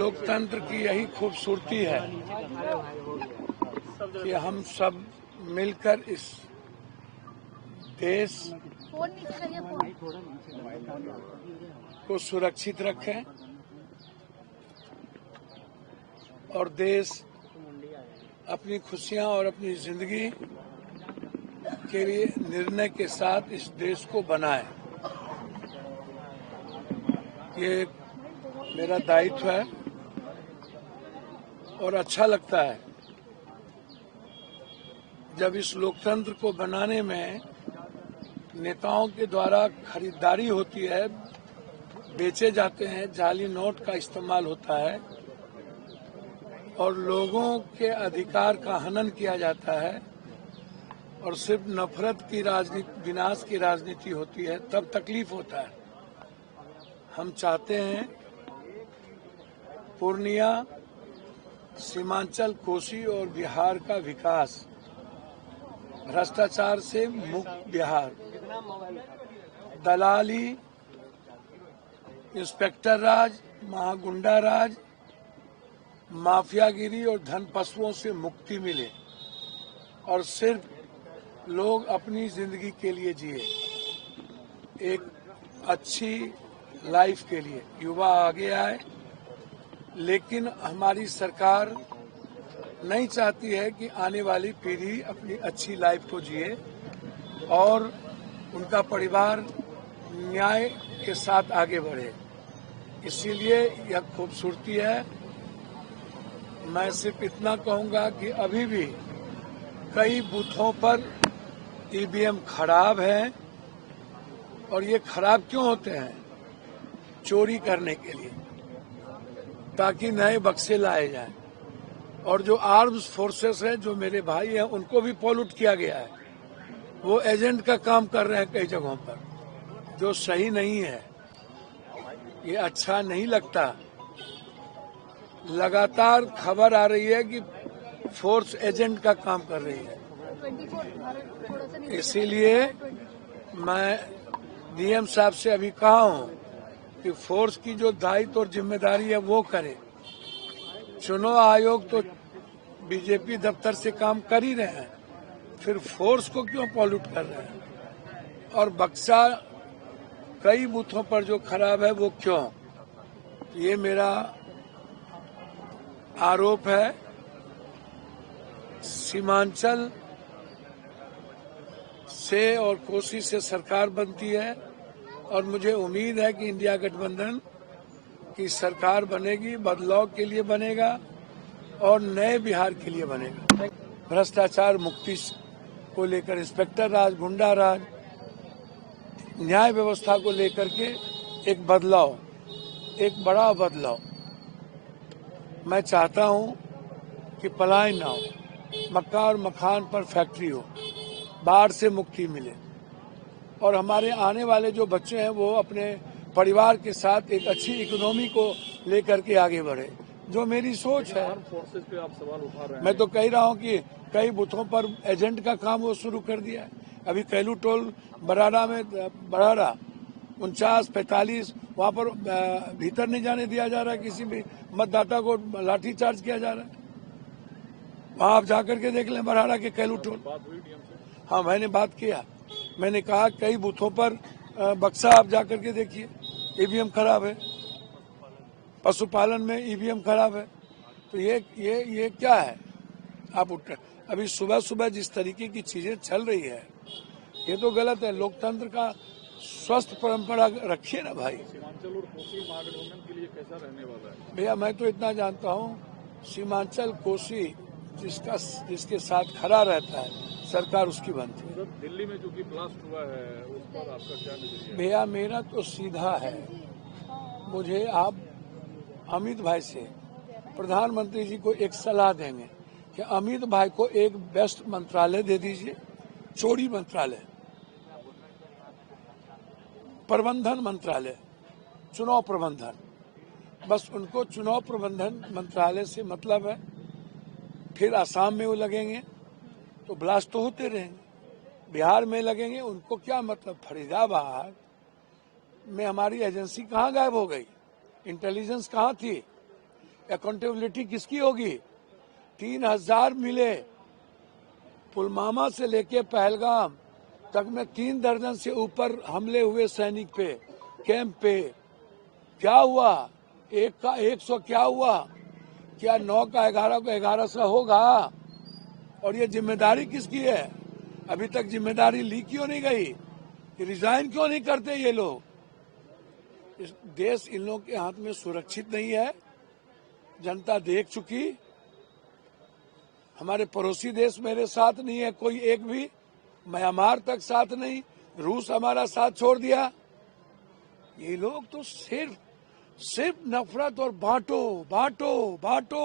लोकतंत्र की यही खूबसूरती है कि हम सब मिलकर इस देश को सुरक्षित रखें और देश अपनी खुशियां और अपनी जिंदगी के लिए निर्णय के साथ इस देश को बनाए। ये मेरा दायित्व है और अच्छा लगता है जब इस लोकतंत्र को बनाने में नेताओं के द्वारा खरीदारी होती है, बेचे जाते हैं, जाली नोट का इस्तेमाल होता है और लोगों के अधिकार का हनन किया जाता है और सिर्फ नफरत की राजनीति, विनाश की राजनीति होती है, तब तकलीफ होता है। हम चाहते हैं पूर्णिया, सीमांचल, कोसी और बिहार का विकास, भ्रष्टाचार से मुक्त बिहार, दलाली, इंस्पेक्टर राज, महागुंडा राज, माफियागिरी और धन पशुओं से मुक्ति मिले और सिर्फ लोग अपनी जिंदगी के लिए जिए, एक अच्छी लाइफ के लिए युवा आगे आए। लेकिन हमारी सरकार नहीं चाहती है कि आने वाली पीढ़ी अपनी अच्छी लाइफ को जिए और उनका परिवार न्याय के साथ आगे बढ़े। इसीलिए यह खूबसूरती है। मैं सिर्फ इतना कहूंगा कि अभी भी कई बूथों पर ईवीएम खराब है और ये खराब क्यों होते हैं? चोरी करने के लिए, ताकि नए बक्से लाए जाएं। और जो आर्म्स फोर्सेस हैं, जो मेरे भाई हैं, उनको भी पॉल्यूट किया गया है। वो एजेंट का काम कर रहे हैं कई जगहों पर, जो सही नहीं है। ये अच्छा नहीं लगता। लगातार खबर आ रही है कि फोर्स एजेंट का काम कर रही है। इसीलिए मैं डीएम साहब से अभी कहा हूं कि फोर्स की जो दायित्व और जिम्मेदारी है वो करे। चुनाव आयोग तो बीजेपी दफ्तर से काम कर ही रहे हैं, फिर फोर्स को क्यों पॉल्यूट कर रहे हैं? और बक्सा कई बूथों पर जो खराब है वो क्यों? ये मेरा आरोप है। सीमांचल से और कोसी से सरकार बनती है और मुझे उम्मीद है कि इंडिया गठबंधन की सरकार बनेगी, बदलाव के लिए बनेगा और नए बिहार के लिए बनेगा। भ्रष्टाचार मुक्ति को लेकर, इंस्पेक्टर राज, गुंडा राज, न्याय व्यवस्था को लेकर के एक बदलाव, एक बड़ा बदलाव मैं चाहता हूं कि पलायन ना हो, मक्का और मखान पर फैक्ट्री हो, बाढ़ से मुक्ति मिले और हमारे आने वाले जो बच्चे हैं वो अपने परिवार के साथ एक अच्छी इकोनॉमी को लेकर के आगे बढ़े, जो मेरी सोच है। फोर्सेस पे आप सवाल उठा रहे हैं। मैं तो कह रहा हूं कि कई बूथों पर एजेंट का काम वो शुरू कर दिया है। अभी कैलू टोल बराड़ा में, बराड़ा 49-45, वहां पर भीतर नहीं जाने दिया जा रहा है। किसी भी मतदाता को लाठीचार्ज किया जा रहा है। वहां आप जाकर के देख लें बराड़ा के कैलू टोल। हाँ, मैंने बात किया। मैंने कहा कई बूथों पर बक्सा आप जाकर के देखिए, ईवीएम खराब है। पशुपालन में ईवीएम खराब है। तो ये क्या है? आप उठ, अभी सुबह सुबह जिस तरीके की चीजें चल रही है, ये तो गलत है। लोकतंत्र का स्वस्थ परंपरा रखिए ना भाई। सीमांचल और कोसी महागठबंधन के लिए कैसा रहने वाला है? भैया मैं तो इतना जानता हूँ, सीमांचल कोसी जिसके साथ खड़ा रहता है, सरकार उसकी बनती है। दिल्ली में जो कि ब्लास्ट हुआ है उस पर आपका क्या नजरिया है? भैया मेरा तो सीधा है, मुझे आप अमित भाई से, प्रधानमंत्री जी को एक सलाह देंगे कि अमित भाई को एक बेस्ट मंत्रालय दे दीजिए, चोरी मंत्रालय, प्रबंधन मंत्रालय, चुनाव प्रबंधन। बस उनको चुनाव प्रबंधन मंत्रालय से मतलब है। फिर असम में वो लगेंगे तो ब्लास्ट तो होते रहेंगे, बिहार में लगेंगे, उनको क्या मतलब? फरीदाबाद में हमारी एजेंसी कहाँ गायब हो गई? इंटेलिजेंस कहाँ थी? अकाउंटेबिलिटी किसकी होगी? 3000 मिले पुलवामा से लेके पहलगाम तक में 3 दर्जन से ऊपर हमले हुए सैनिक पे, कैंप पे। क्या हुआ? 1 का 100 क्या हुआ? क्या 9 का 11 को 1100 होगा? और ये जिम्मेदारी किसकी है? अभी तक जिम्मेदारी ली क्यों नहीं गई? रिजाइन क्यों नहीं करते ये लोग? इस देश इन लोगों के हाथ में सुरक्षित नहीं है, जनता देख चुकी। हमारे पड़ोसी देश मेरे साथ नहीं है कोई एक भी, म्यांमार तक साथ नहीं, रूस हमारा साथ छोड़ दिया। ये लोग तो सिर्फ नफरत और बांटो बांटो बांटो।